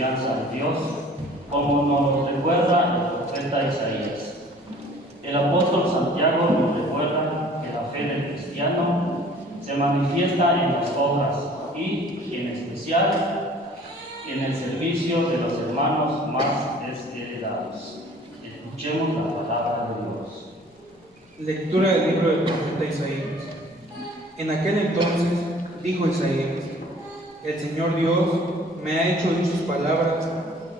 confianza en Dios, como nos recuerda el profeta Isaías. El apóstol Santiago nos recuerda que la fe del cristiano se manifiesta en las obras y, en especial, en el servicio de los hermanos más desheredados. Escuchemos la palabra de Dios. Lectura del libro del profeta Isaías. En aquel entonces dijo Isaías: el Señor Dios me ha hecho oír sus palabras,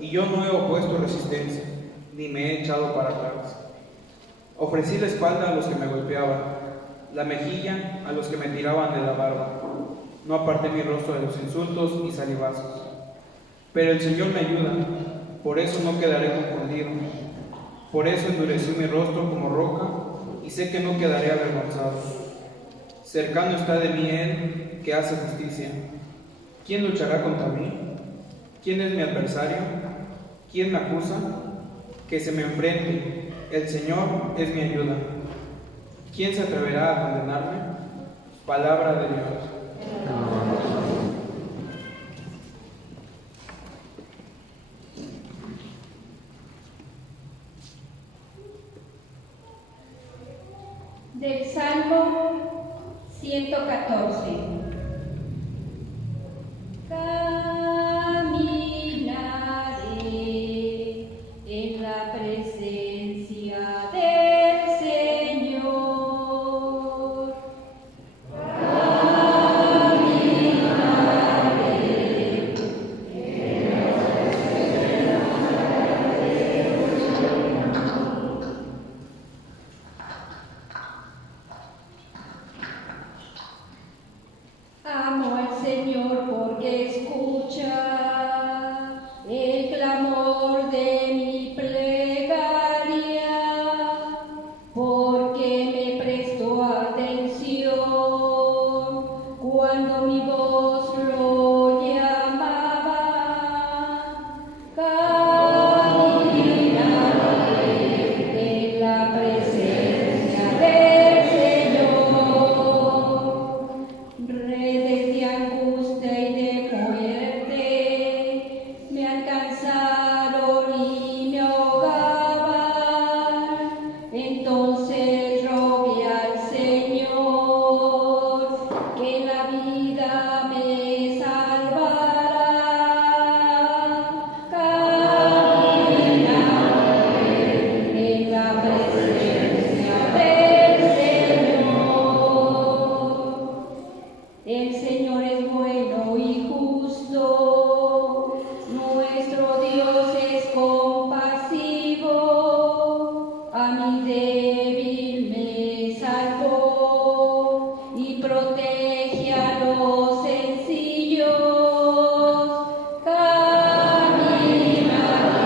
y yo no he opuesto resistencia, ni me he echado para atrás. Ofrecí la espalda a los que me golpeaban, la mejilla a los que me tiraban de la barba. No aparté mi rostro de los insultos y salivazos. Pero el Señor me ayuda, por eso no quedaré confundido. Por eso endurecí mi rostro como roca, y sé que no quedaré avergonzado. Cercano está de mí Él que hace justicia. ¿Quién luchará contra mí? ¿Quién es mi adversario? ¿Quién me acusa? Que se me enfrente. El Señor es mi ayuda. ¿Quién se atreverá a condenarme? Palabra de Dios. Del Salmo 114. Caminaré en la presencia del Señor. Caminaré en la presencia del Señor. Amo al Señor porque escucha el clamor de mi plegaria, porque me prestó atención cuando mi voz lo llamaba. Caminaré en la presencia del Señor. Redes de angustia y de muerte me alcanzaron y me ahogaban. Entonces rogué al Señor que la vida me salvara. Caminaré en la presencia del Señor. El Señor es bueno y justo, nuestro Dios es compasivo, a mi débil me salvó y protege a los sencillos.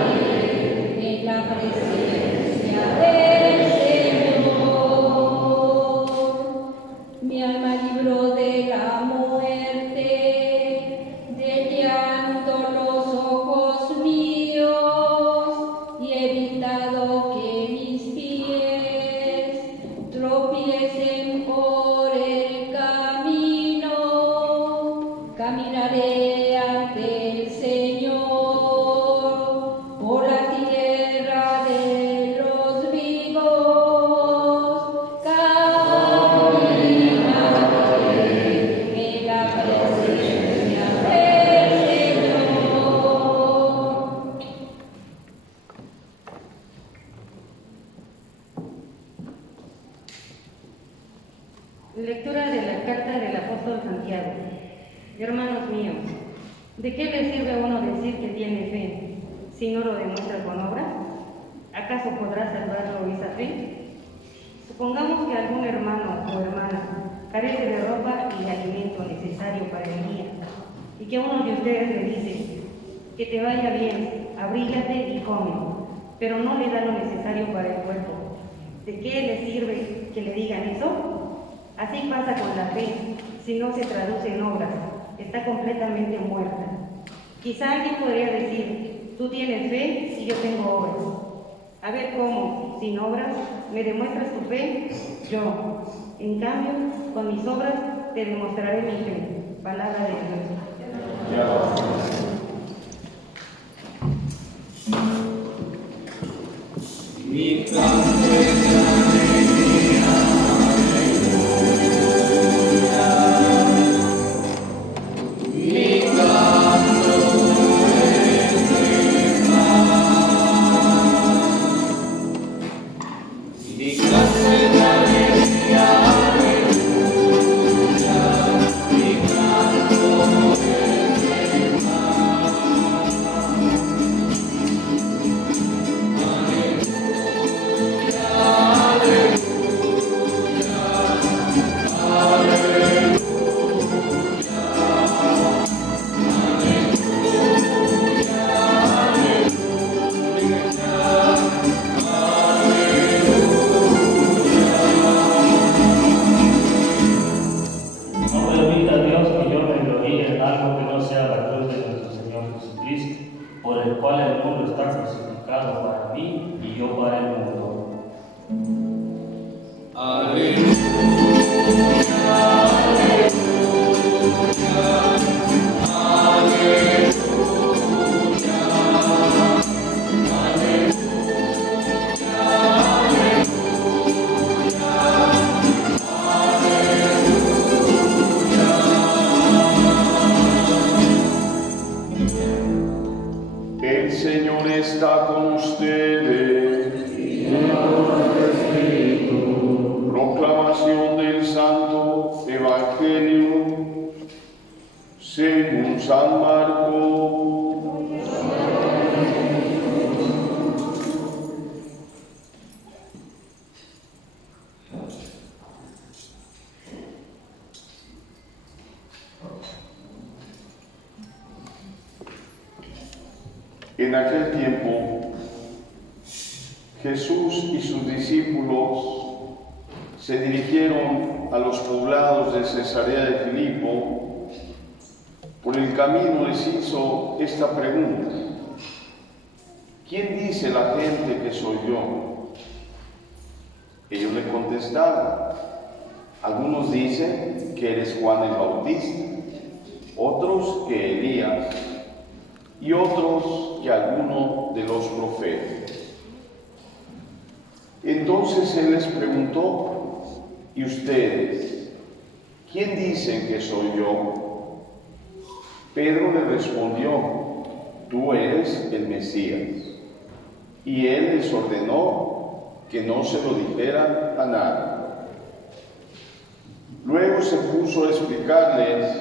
Caminaré en la presencia del Señor. Mi alma libró de la muerte, del llanto los ojos míos, y he evitado que mis pies tropiecen por el camino. Caminaré ante el Señor por la tierra de los vivos. Caminaré en la presencia del Señor. Lectura de la carta del apóstol Santiago. Hermanos míos, ¿de qué le sirve a uno decir que tiene fe si no lo demuestra con obras? ¿Acaso podrá salvarlo esa fe? Supongamos que algún hermano o hermana carece de ropa y de alimento necesario para el día, y que uno de ustedes le dice: que te vaya bien, abrígate y come, pero no le da lo necesario para el cuerpo. ¿De qué le sirve que le digan eso? Así pasa con la fe, si no se traduce en obras, está completamente muerta. Quizá alguien podría decir: tú tienes fe si yo tengo obras. A ver cómo, sin obras, me demuestras tu fe. Yo, en cambio, con mis obras te demostraré mi fe. Palabra de Dios. Según San Marcos. En aquel tiempo, Jesús y sus discípulos se dirigieron a los poblados de Cesarea de Filipo. Por el camino les hizo esta pregunta: ¿quién dice la gente que soy yo? Ellos le contestaron: algunos dicen que eres Juan el Bautista, otros que Elías, y otros que alguno de los profetas. Entonces él les preguntó: ¿y ustedes? ¿Quién dicen que soy yo? Pedro le respondió: tú eres el Mesías. Y él les ordenó que no se lo dijeran a nadie. Luego se puso a explicarles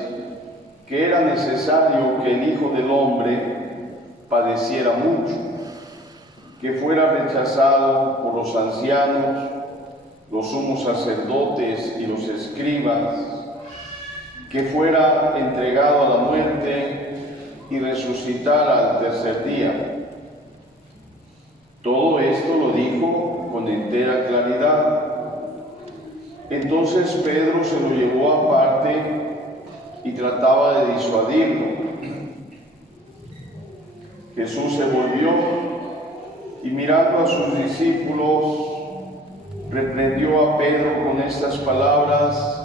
que era necesario que el Hijo del Hombre padeciera mucho, que fuera rechazado por los ancianos, los sumos sacerdotes y los escribas, que fuera entregado a la muerte y resucitara al tercer día. Todo esto lo dijo con entera claridad. Entonces Pedro se lo llevó aparte y trataba de disuadirlo. Jesús se volvió y, mirando a sus discípulos, reprendió a Pedro con estas palabras: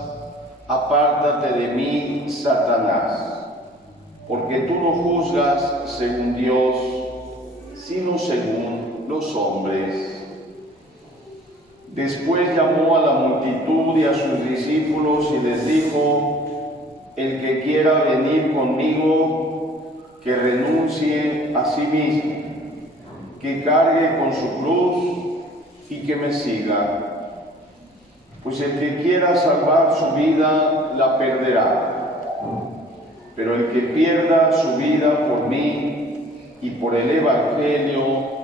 apártate de mí, Satanás, porque tú no juzgas según Dios, sino según los hombres. Después llamó a la multitud y a sus discípulos y les dijo: el que quiera venir conmigo, que renuncie a sí mismo, que cargue con su cruz y que me siga. Pues el que quiera salvar su vida, la perderá. Pero el que pierda su vida por mí y por el Evangelio,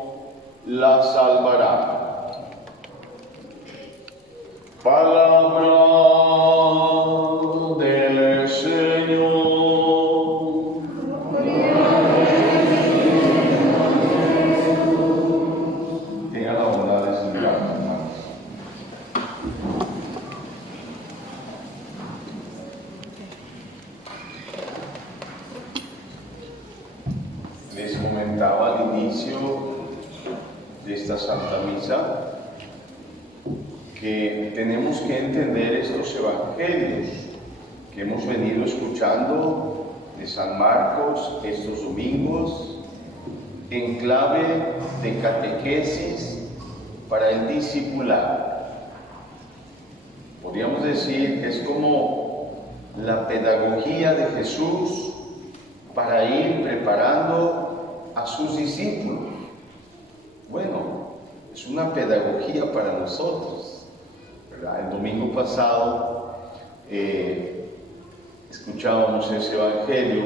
la salvará. Palabra del Señor. Tenga la bondad de sentarse, hermanos. Les comentaba al inicio de esta Santa Misa que tenemos que entender estos evangelios que hemos venido escuchando de San Marcos estos domingos en clave de catequesis para el discipulado. Podríamos decir que es como la pedagogía de Jesús para ir preparando a sus discípulos. Bueno, es una pedagogía para nosotros, ¿verdad? El domingo pasado escuchábamos ese evangelio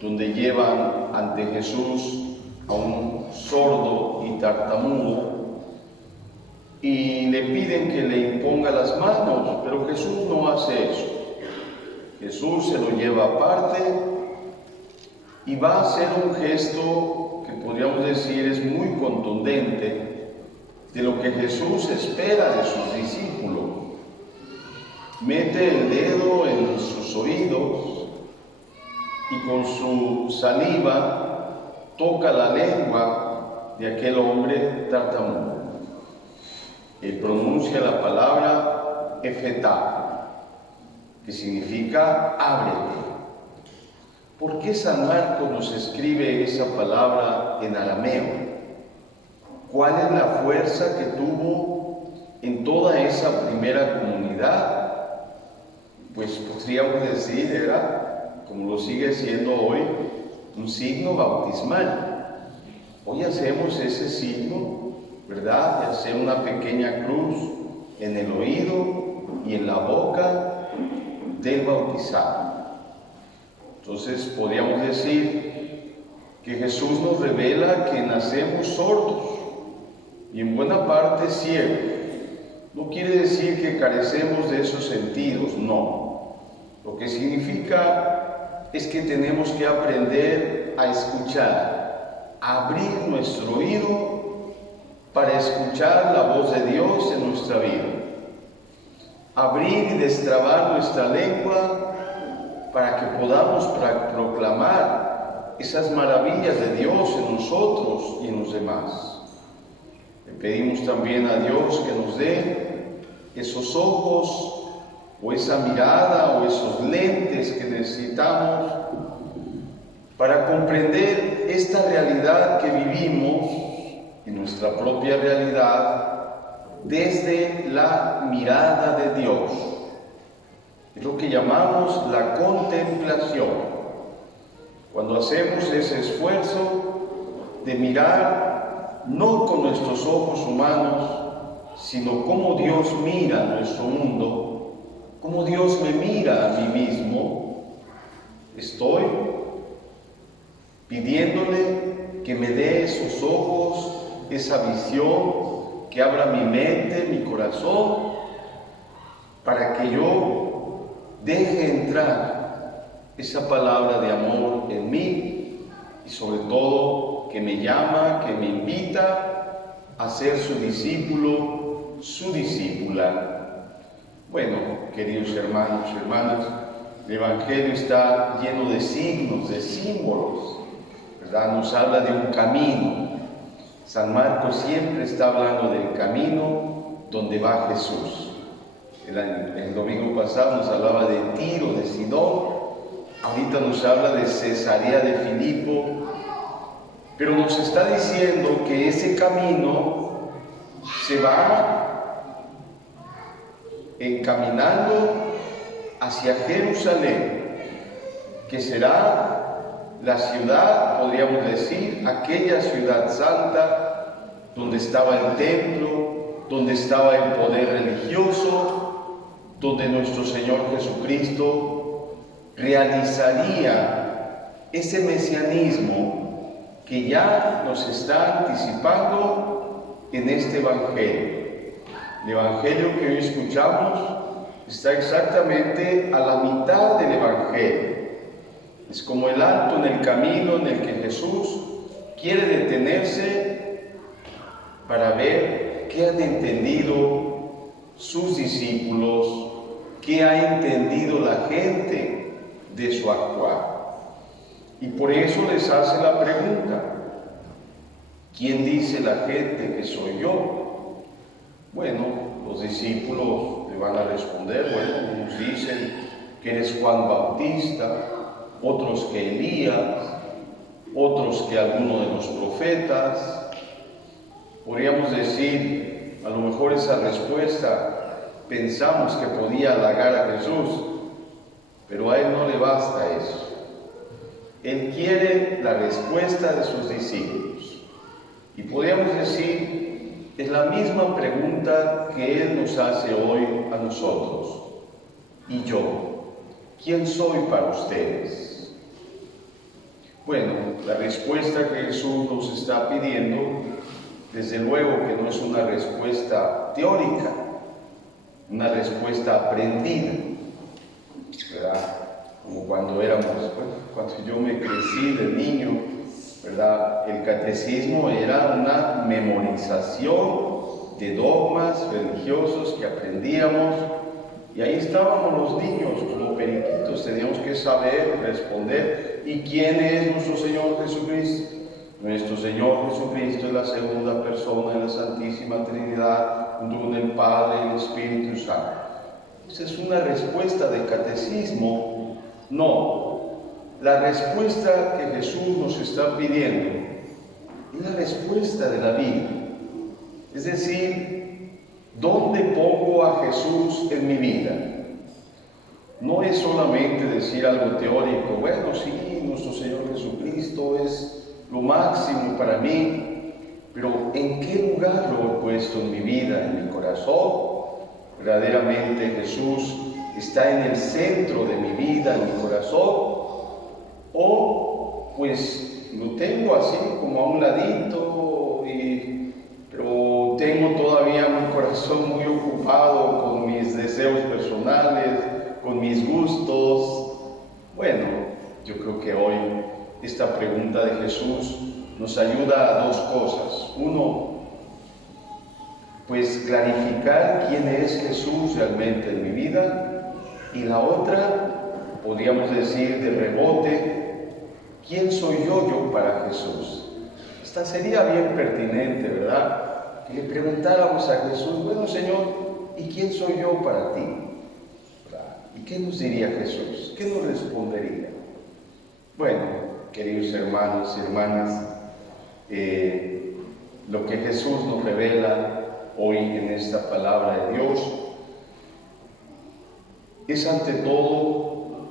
donde llevan ante Jesús a un sordo y tartamudo y le piden que le imponga las manos, pero Jesús no hace eso. Jesús se lo lleva aparte y va a hacer un gesto que podríamos decir es muy contundente de lo que Jesús espera de sus discípulos. Mete el dedo en sus oídos y con su saliva toca la lengua de aquel hombre tartamudo. Él pronuncia la palabra Efetá, que significa ábrete. ¿Por qué San Marcos nos escribe esa palabra en arameo? ¿Cuál es la fuerza que tuvo en toda esa primera comunidad? Pues podríamos decir, era, como lo sigue siendo hoy, un signo bautismal. Hoy hacemos ese signo, ¿verdad? De hacer una pequeña cruz en el oído y en la boca del bautizado. Entonces podríamos decir que Jesús nos revela que nacemos sordos y en buena parte ciegos. No quiere decir que carecemos de esos sentidos, no. Lo que significa es que tenemos que aprender a escuchar, a abrir nuestro oído para escuchar la voz de Dios en nuestra vida. Abrir y destrabar nuestra lengua para que podamos proclamar esas maravillas de Dios en nosotros y en los demás. Le pedimos también a Dios que nos dé esos ojos o esa mirada o esos lentes que necesitamos para comprender esta realidad que vivimos en nuestra propia realidad desde la mirada de Dios. Es lo que llamamos la contemplación. Cuando hacemos ese esfuerzo de mirar no con nuestros ojos humanos, sino cómo Dios mira nuestro mundo, cómo Dios me mira a mí mismo, estoy pidiéndole que me dé esos ojos, esa visión, que abra mi mente, mi corazón, para que yo deje entrar esa palabra de amor en mí y sobre todo que me llama, que me invita a ser su discípulo, su discípula. Bueno, queridos hermanos y hermanas, el Evangelio está lleno de signos, de símbolos, ¿verdad? Nos habla de un camino. San Marcos siempre está hablando del camino donde va Jesús. El domingo pasado nos hablaba de Tiro, de Sidón. Ahorita nos habla de Cesarea de Filipo. Pero nos está diciendo que ese camino se va encaminando hacia Jerusalén, que será la ciudad, podríamos decir, aquella ciudad santa donde estaba el templo, donde estaba el poder religioso, donde nuestro Señor Jesucristo realizaría ese mesianismo que ya nos está anticipando en este Evangelio. El Evangelio que hoy escuchamos está exactamente a la mitad del Evangelio. Es como el alto en el camino en el que Jesús quiere detenerse para ver qué han entendido sus discípulos, qué ha entendido la gente de su actuar. Y por eso les hace la pregunta: ¿quién dice la gente que soy yo? Bueno, los discípulos le van a responder, bueno, unos dicen que eres Juan Bautista, otros que Elías, otros que alguno de los profetas. Podríamos decir a lo mejor esa respuesta pensamos que podía halagar a Jesús, pero a Él no le basta eso. Él quiere la respuesta de sus discípulos. Y podríamos decir, es la misma pregunta que Él nos hace hoy a nosotros. ¿Y yo? ¿Quién soy para ustedes? Bueno, la respuesta que Jesús nos está pidiendo, desde luego que no es una respuesta teórica, una respuesta aprendida, ¿verdad? Como cuando cuando yo me crecí de niño, ¿verdad? El catecismo era una memorización de dogmas religiosos que aprendíamos, y ahí estábamos los niños como periquitos, teníamos que saber responder. ¿Y quién es nuestro Señor Jesucristo? Nuestro Señor Jesucristo es la segunda persona de la Santísima Trinidad, junto con el Padre y el Espíritu Santo. Esa es una respuesta de catecismo. No, la respuesta que Jesús nos está pidiendo es la respuesta de la vida. Es decir, ¿dónde pongo a Jesús en mi vida? No es solamente decir algo teórico, bueno, sí, nuestro Señor Jesucristo es lo máximo para mí, pero ¿en qué lugar lo he puesto en mi vida, en mi corazón? ¿Verdaderamente Jesús está en el centro de mi vida, en mi corazón? ¿O pues lo tengo así como a un ladito, pero tengo todavía mi corazón muy ocupado con mis deseos personales, con mis gustos? Bueno, yo creo que hoy esta pregunta de Jesús nos ayuda a dos cosas. Uno, pues clarificar quién es Jesús realmente en mi vida, y la otra, podríamos decir de rebote, ¿quién soy yo para Jesús? Esta sería bien pertinente, ¿verdad? Que le preguntáramos a Jesús, bueno, Señor, ¿y quién soy yo para ti? ¿Verdad? ¿Y qué nos diría Jesús? ¿Qué nos respondería? Bueno, queridos hermanos y hermanas, lo que Jesús nos revela hoy en esta palabra de Dios es ante todo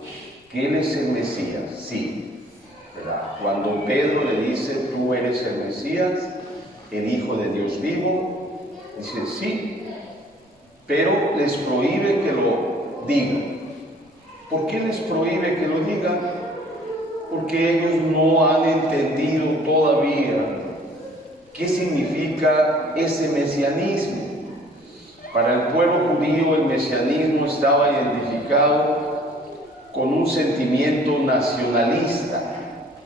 que Él es el Mesías, sí, ¿verdad? Cuando Pedro le dice, tú eres el Mesías, el Hijo de Dios vivo, dice sí, pero les prohíbe que lo digan. ¿Por qué les prohíbe que lo digan? Porque ellos no han entendido todavía qué significa ese mesianismo. Para el pueblo judío el mesianismo estaba identificado con un sentimiento nacionalista,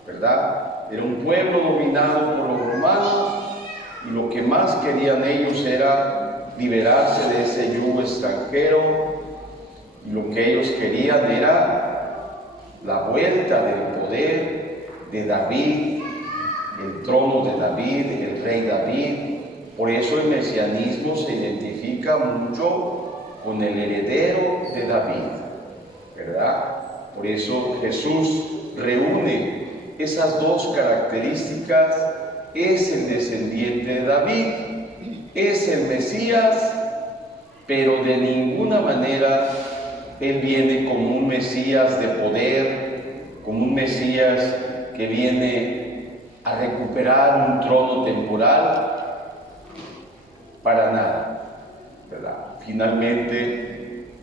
¿verdad? Era un pueblo dominado por los romanos y lo que más querían ellos era liberarse de ese yugo extranjero, y lo que ellos querían era la vuelta del poder de David, el trono de David, el rey David. Por eso el mesianismo se identifica mucho con el heredero de David, ¿verdad? Por eso Jesús reúne esas dos características. Es el descendiente de David, es el Mesías, pero de ninguna manera Él viene como un Mesías de poder, como un Mesías que viene a recuperar un trono temporal, para nada, ¿verdad? Finalmente,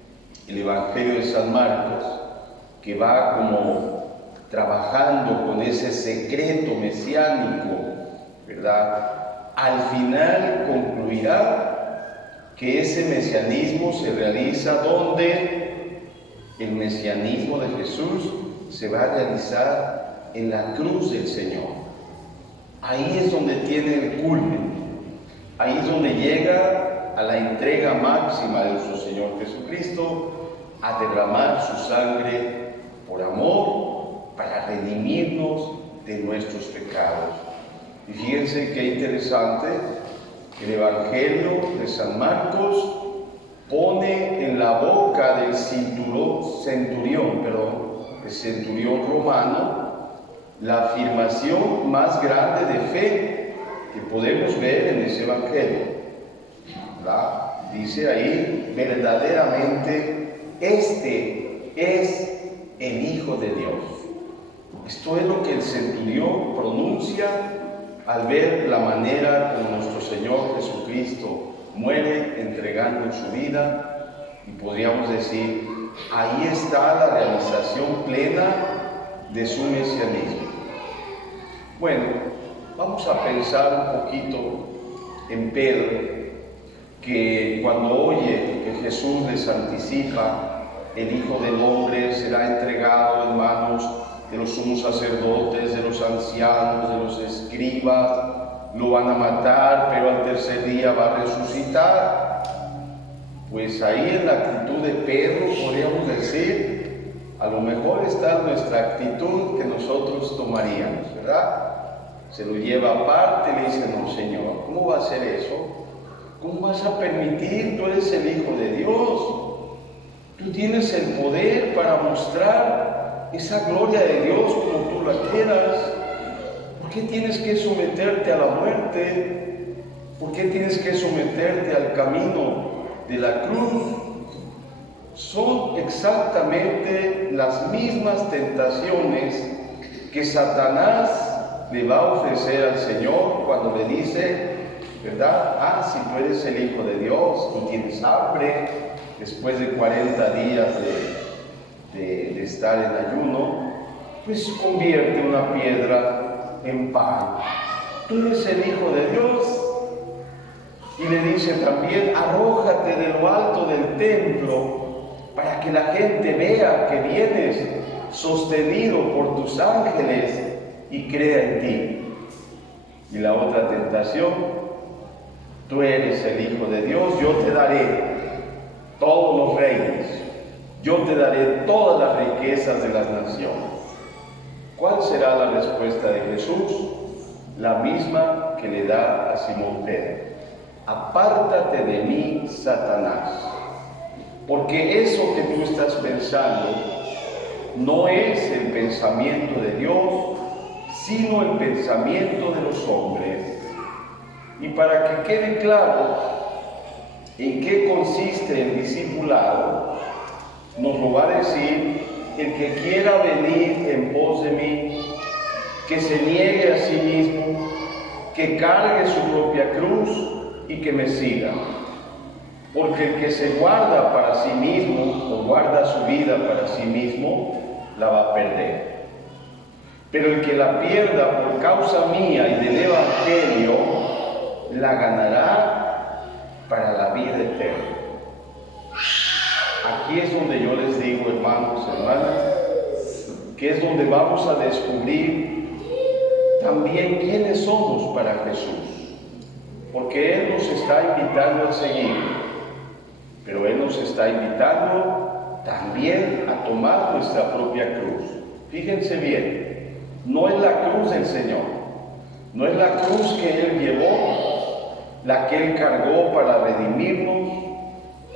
el Evangelio de San Marcos, que va como trabajando con ese secreto mesiánico, ¿verdad? Al final concluirá que ese mesianismo se realiza donde el mesianismo de Jesús se va a realizar en la cruz del Señor. Ahí es donde tiene el culmen. Ahí es donde llega a la entrega máxima de nuestro Señor Jesucristo, a derramar su sangre por amor, para redimirnos de nuestros pecados. Y fíjense qué interesante, el Evangelio de San Marcos pone en la boca del centurión romano, la afirmación más grande de fe que podemos ver en ese Evangelio. ¿verdad? Dice ahí, verdaderamente, este es el Hijo de Dios. Esto es lo que el centurión pronuncia al ver la manera como nuestro Señor Jesucristo muere entregando su vida, y podríamos decir, ahí está la realización plena de su mesianismo. Bueno, vamos a pensar un poquito en Pedro, que cuando oye que Jesús les anticipa, el Hijo del Hombre será entregado en manos de los sumos sacerdotes, de los ancianos, de los escribas, lo van a matar, pero al tercer día va a resucitar. Pues ahí en la actitud de Pedro podríamos decir, a lo mejor está nuestra actitud que nosotros tomaríamos, ¿verdad? Se lo lleva aparte y le dice, no, Señor, ¿cómo va a ser eso? ¿Cómo vas a permitir? Tú eres el Hijo de Dios. Tú tienes el poder para mostrar esa gloria de Dios como tú la quieras. ¿Por qué tienes que someterte a la muerte? ¿Por qué tienes que someterte al camino de la cruz? Son exactamente las mismas tentaciones que Satanás le va a ofrecer al Señor cuando le dice, ¿verdad? Si tú eres el Hijo de Dios y tienes hambre, después de 40 días de estar en ayuno, pues convierte una piedra en pan. Tú eres el Hijo de Dios. Y le dice también, arrójate de lo alto del templo para que la gente vea que vienes sostenido por tus ángeles y crea en ti. Y la otra tentación, tú eres el Hijo de Dios, yo te daré todos los reinos, yo te daré todas las riquezas de las naciones. ¿Cuál será la respuesta de Jesús? La misma que le da a Simón Pedro. Apártate de mí, Satanás, porque eso que tú estás pensando no es el pensamiento de Dios, sino el pensamiento de los hombres. Y para que quede claro en qué consiste el discipulado, nos lo va a decir, el que quiera venir en pos de mí, que se niegue a sí mismo, que cargue su propia cruz y que me siga. Porque el que se guarda para sí mismo o guarda su vida para sí mismo, la va a perder. Pero el que la pierda por causa mía y del Evangelio, la ganará para la vida eterna. Aquí es donde yo les digo, hermanos, hermanas, que es donde vamos a descubrir también quiénes somos para Jesús. Porque Él nos está invitando a seguir, pero Él nos está invitando también a tomar nuestra propia cruz. Fíjense bien, no es la cruz del Señor, no es la cruz que Él llevó, la que Él cargó para redimirnos,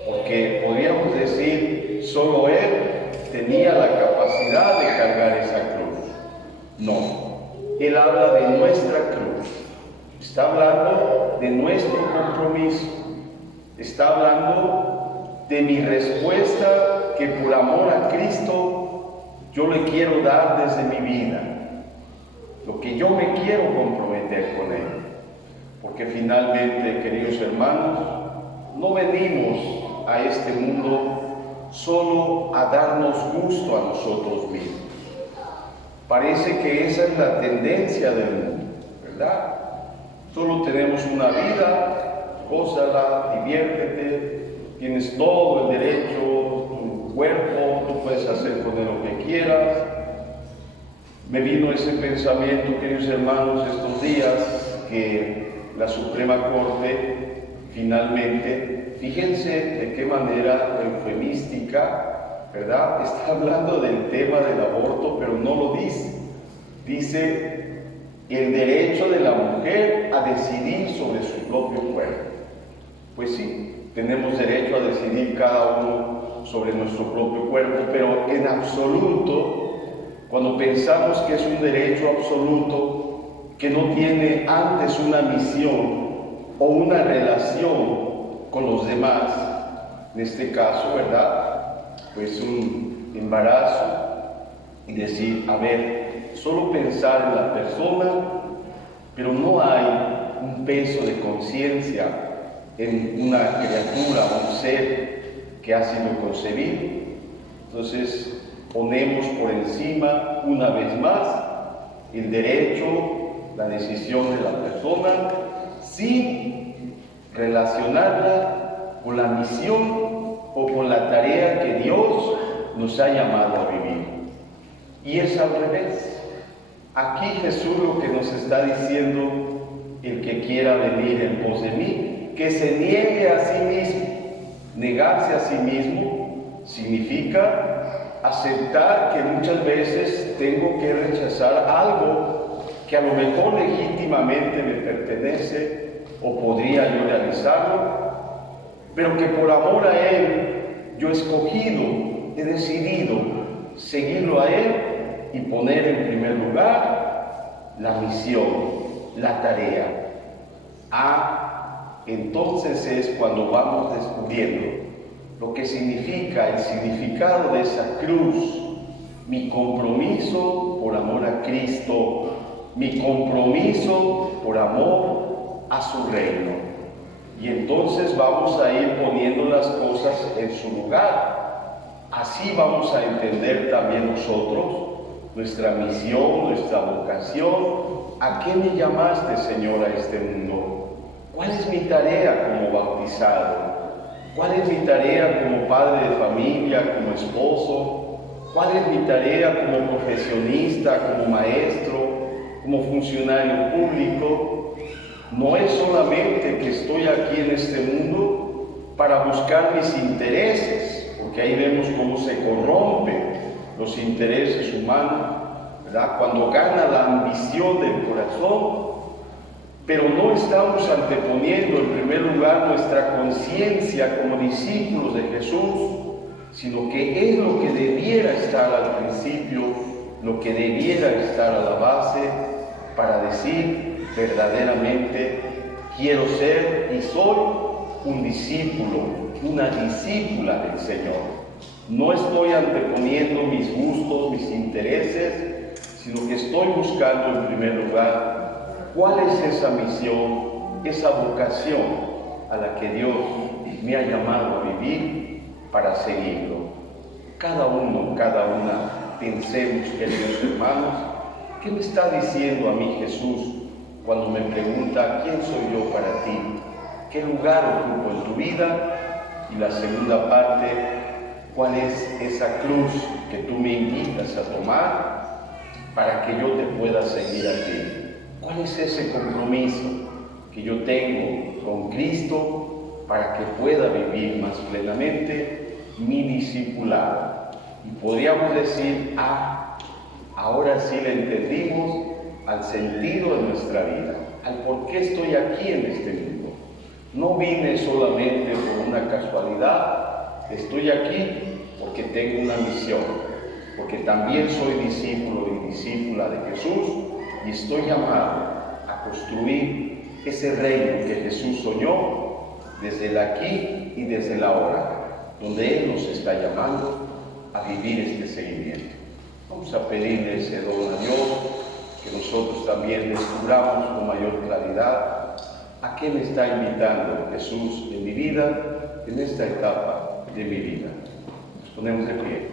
porque podríamos decir, solo Él tenía la capacidad de cargar esa cruz. No, Él habla de nuestra cruz. Está hablando de nuestro compromiso. Está hablando de mi respuesta que por amor a Cristo yo le quiero dar desde mi vida. Lo que yo me quiero comprometer con Él. Porque finalmente, queridos hermanos, no venimos a este mundo solo a darnos gusto a nosotros mismos. Parece que esa es la tendencia del mundo, ¿verdad? Solo tenemos una vida, gózala, diviértete, tienes todo el derecho, tu cuerpo, tú puedes hacer con él lo que quieras. Me vino ese pensamiento, queridos hermanos, estos días, que la Suprema Corte finalmente, fíjense de qué manera eufemística, ¿verdad? Está hablando del tema del aborto, pero no lo dice. Dice el derecho de la mujer a decidir sobre su propio cuerpo. Pues sí, tenemos derecho a decidir cada uno sobre nuestro propio cuerpo, pero en absoluto, cuando pensamos que es un derecho absoluto, que no tiene antes una misión o una relación con los demás, en este caso, ¿verdad? Pues un embarazo, y decir, a ver, solo pensar en la persona, pero no hay un peso de conciencia en una criatura o un ser que ha sido concebido. Entonces ponemos por encima una vez más el derecho, la decisión de la persona, sin relacionarla con la misión o con la tarea que Dios nos ha llamado a vivir. Y es al revés. Aquí Jesús lo que nos está diciendo: el que quiera venir en pos de mí, que se niegue a sí mismo. Negarse a sí mismo significa aceptar que muchas veces tengo que rechazar algo que a lo mejor legítimamente me pertenece o podría yo realizarlo, pero que por amor a Él yo he escogido, he decidido seguirlo a Él y poner en primer lugar la misión, la tarea. Entonces es cuando vamos descubriendo lo que significa el significado de esa cruz, mi compromiso por amor a Cristo, mi compromiso por amor a su reino. Y entonces vamos a ir poniendo las cosas en su lugar. Así vamos a entender también nosotros nuestra misión, nuestra vocación. ¿A qué me llamaste, Señor, a este mundo? ¿Cuál es mi tarea como bautizado? ¿Cuál es mi tarea como padre de familia, como esposo? ¿Cuál es mi tarea como profesionista, como maestro, como funcionario público? No es solamente que estoy aquí en este mundo para buscar mis intereses, porque ahí vemos cómo se corrompen los intereses humanos, ¿verdad? Cuando gana la ambición del corazón, pero no estamos anteponiendo en primer lugar nuestra conciencia como discípulos de Jesús, sino que es lo que debiera estar al principio, lo que debiera estar a la base para decir verdaderamente: quiero ser y soy un discípulo, una discípula del Señor. No estoy anteponiendo mis gustos, mis intereses, sino que estoy buscando en primer lugar cuál es esa misión, esa vocación a la que Dios me ha llamado a vivir para seguirlo. Cada uno, cada una, pensemos, queridos hermanos, ¿qué me está diciendo a mí Jesús cuando me pregunta: ¿quién soy yo para ti? ¿Qué lugar ocupo en tu vida? Y la segunda parte: ¿cuál es esa cruz que tú me invitas a tomar para que yo te pueda seguir a ti? ¿Cuál es ese compromiso que yo tengo con Cristo para que pueda vivir más plenamente mi discipulado? Y podríamos decir: ahora sí le entendimos al sentido de nuestra vida, al por qué estoy aquí en este mundo. No vine solamente por una casualidad, estoy aquí porque tengo una misión, porque también soy discípulo y discípula de Jesús y estoy llamado a construir ese reino que Jesús soñó desde el aquí y desde el ahora, donde Él nos está llamando a vivir este seguimiento. Vamos a pedirle ese don a Dios, que nosotros también descubramos con mayor claridad a qué me está invitando Jesús en mi vida, en esta etapa de mi vida. Nos ponemos de pie.